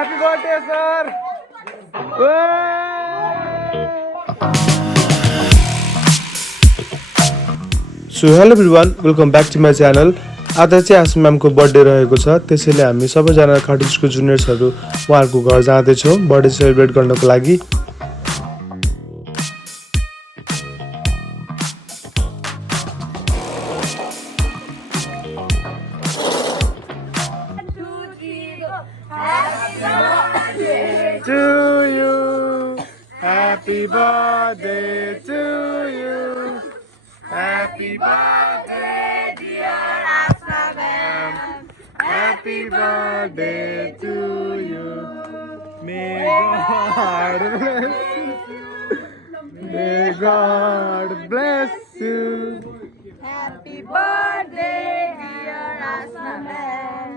Happy birthday, sir! So hello everyone, welcome back to my channel. आज चाहिँ आसु म्यामको birthday रहेको छ, त्यसैले हामी सबैजना खटिसको जुनियर्सहरू उहाँहरूको घर जाँदैछौँ बर्थडे सेलिब्रेट गर्नको लागि। Happy birthday to you. Happy birthday, dear Asma ma'am. Happy birthday to you. May God bless you. May God bless you. Happy birthday, dear Asma ma'am.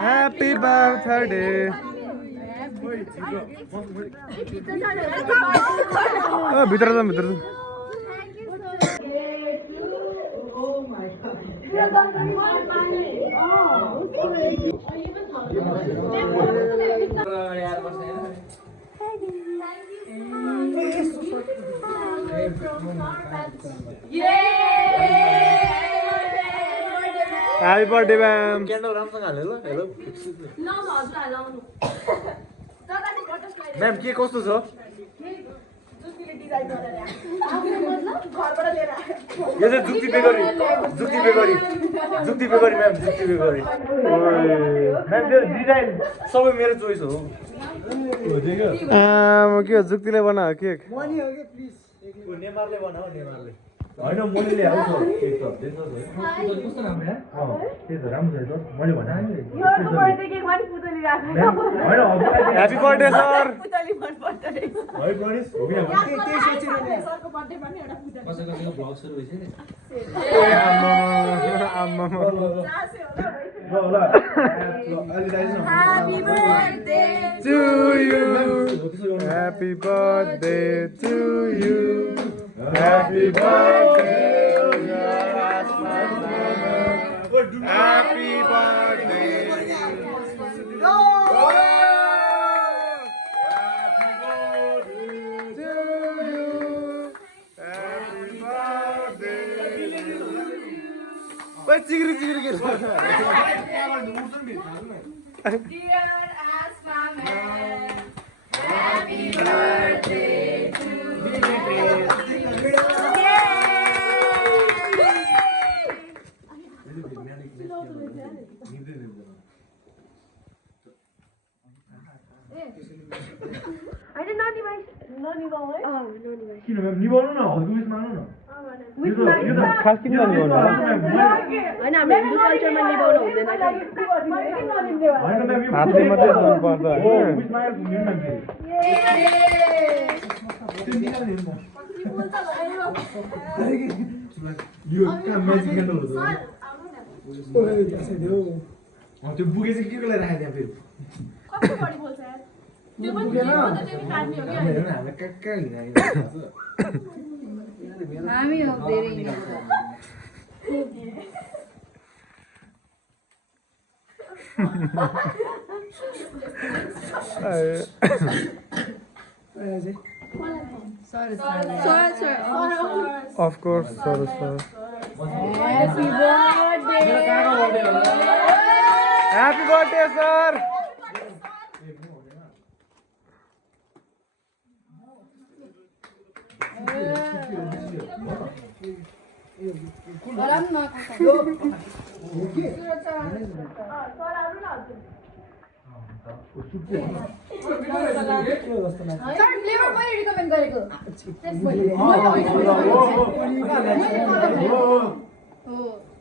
Happy birthday. भित्र जाऊ Happy birthday, ma'am. Ma'am, के कस्तो छ? यो चाहिँ जुक्ति beggary ma'am, जुक्ति beggary. Ma'am त्यो डिजाइन सबै मेरो चोइस हो। के हो जुक्तिले बनायो केक? मनी हो के प्लिज? नेमारले बनाओ नेमारले। हैन मनीले आउँछ केक त देख्छस् है। कस्तो राम्रो है? त्यो त राम्रो छ त। मैले भने नि। यो बर्थडे केक पनि पुतली राख्नु। हैन ह्यापी बर्थडे सर। पुतली मन बर्थडे। है गणेश हो गयो। त्यही सोचिरहेको सरको बर्थडे पनि एउटा पुतली। कसैको ब्लग सुरु भइसक्यो नि। ए आम्मा Happy birthday to you. Happy birthday to you. Happy birthday, dear Asma ma'am. Happy birthday. Dear Asma ma'am, happy birthday to you. I did not device. No device. Oh, no device. किन ma'am निभाउनु न हजुर उस मान्नु न यो त खास किन निभाउनु हैन हाम्रो हिन्दू कल्चरमा निभाउनु हुँदैन हैन हातले मात्रै गर्नु पर्छ हैन उस माया घुम्नु न त्यो निकाल दिनु यो काम म्याजिक गर्नु हो ओए त्यसै दियो त्यो बुके चाहिँ के लागि राखे त्यहाँ फेरि कस्तो बडी बोल्छ यार त्यो पनि काट्ने हो के हामी कक्का हिँडाइरहेको छ हामी हो धेरै Of course, sorry. Happy birthday! Happy birthday, sir!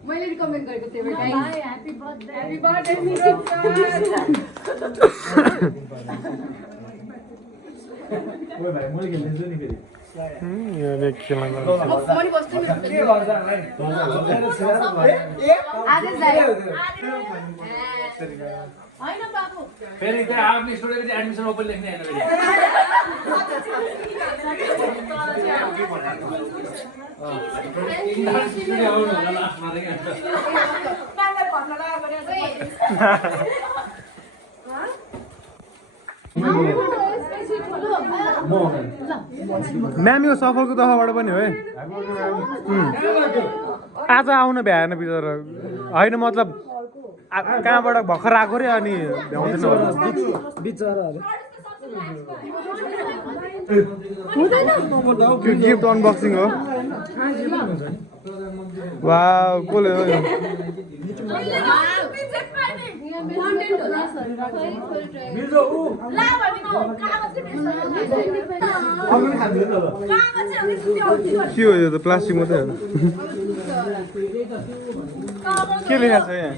मैले रिकमेन्ड गरेको थिएँ ह्यापी बर्थडे ओए भाइ मैले खेल्दैछु नि फेरि यो लेख्न मनी बस्छु नि के गर्छ आज जायो हैन बाबु फेरि त्यहाँ आफ्नो स्टुडेन्टको चाहिँ एडमिसन ओपन लेख्ने हैन फेरि म्याम यो सफलको तर्फबाट पनि हो है आज आउन भ्याएन बिचरा होइन मतलब कहाँबाट भर्खर आएको रे अनि भ्याउँदैन गिफ्ट अनबक्सिङ हो वाउ कसले हो के हो यो त प्लास्टिक मात्रै हो के लेखेको छ यहाँ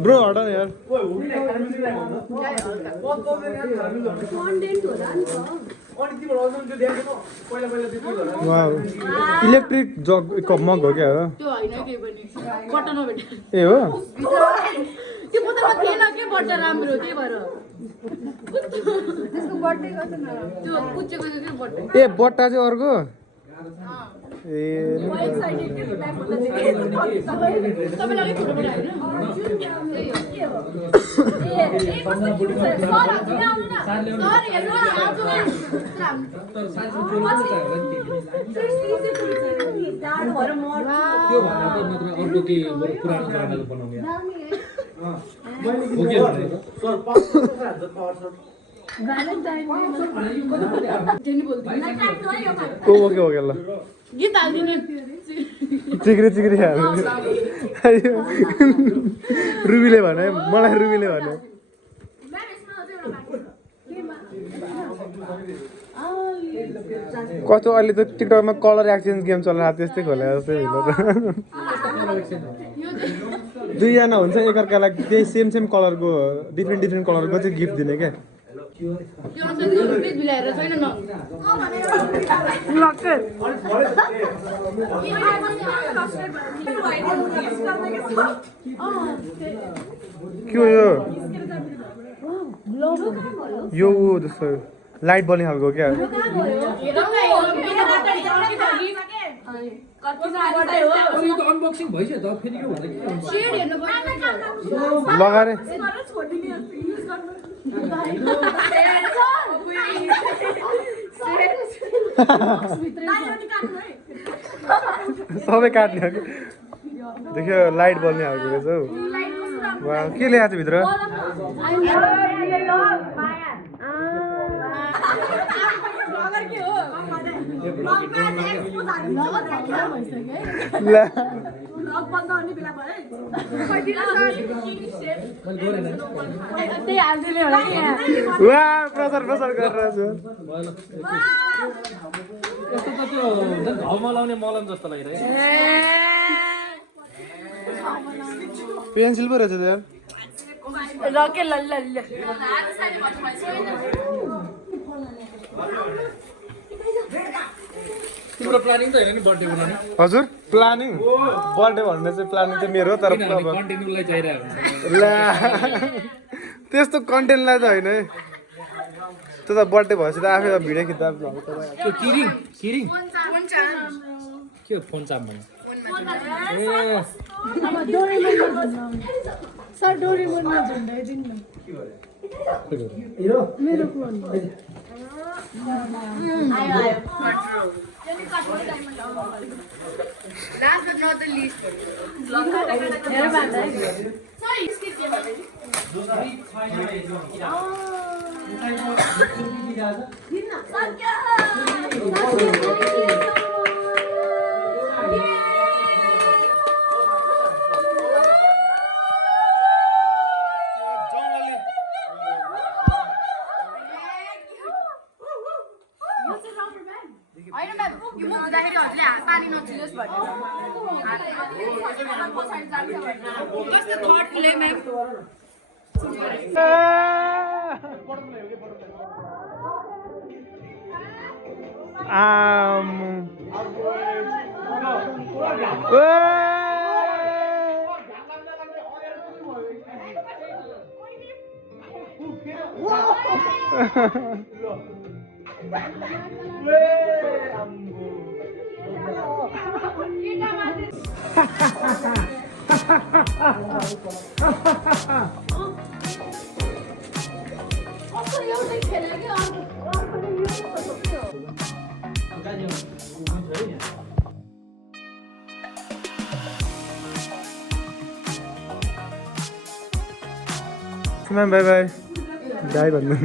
ब्रो हट न यार इलेक्ट्रिक जग कप मग हो क्या हो ए हो ए बट्टा चाहिँ अर्को ए ओके ओके ल गीत हाल्दिने चिक्री चिक्री रुबीले भने मलाई रुबीले भने कस्तो अहिले त टिकटकमा कलर एक्सचेन्ज गेम चलाएको त्यस्तै खोले जस्तै होइन त दुईजना हुन्छ एकअर्कालाई त्यही सेम सेम कलरको डिफ्रेन्ट कलरको चाहिँ गिफ्ट दिने क्या के हो यो जस्तो लाइट बल्ने खालको क्या अनबक्सिङ भइसक्यो त फेरि के भन्दा लगाएर सबै काट्ने हो कि देख्यो लाइट बल्ने खालको रहेछ हौ वा के ल्याएको छ भित्र प्रचार गरेर घाउमा लाउने मलम जस्तो लागिरहेको पेन्सिल पो रहेछ यार तिम्रो प्लानिङ त होइन नि बर्थडे बनाउने हजुर प्लानिङ बर्थडे भन्ने चाहिँ प्लानिङ चाहिँ मेरो तर कन्टेन्टलाई चाहिरहेको ला त्यस्तो कन्टेन्टलाई त होइन है त्यो त बर्थडे भएपछि त आफै भिडियो खिच्दा त्यो किरिङ किरिङ के फोन चाप भन्नु सर डोरेमोनमा झुन्डाइदिनु न मेरो फोन आयो Last but not the least. I remember you moved the head on पानी नचिलोस् भन्ने Just the thoughtful ma'am Ha ha ha ha ha ha Suman by by by भन्नु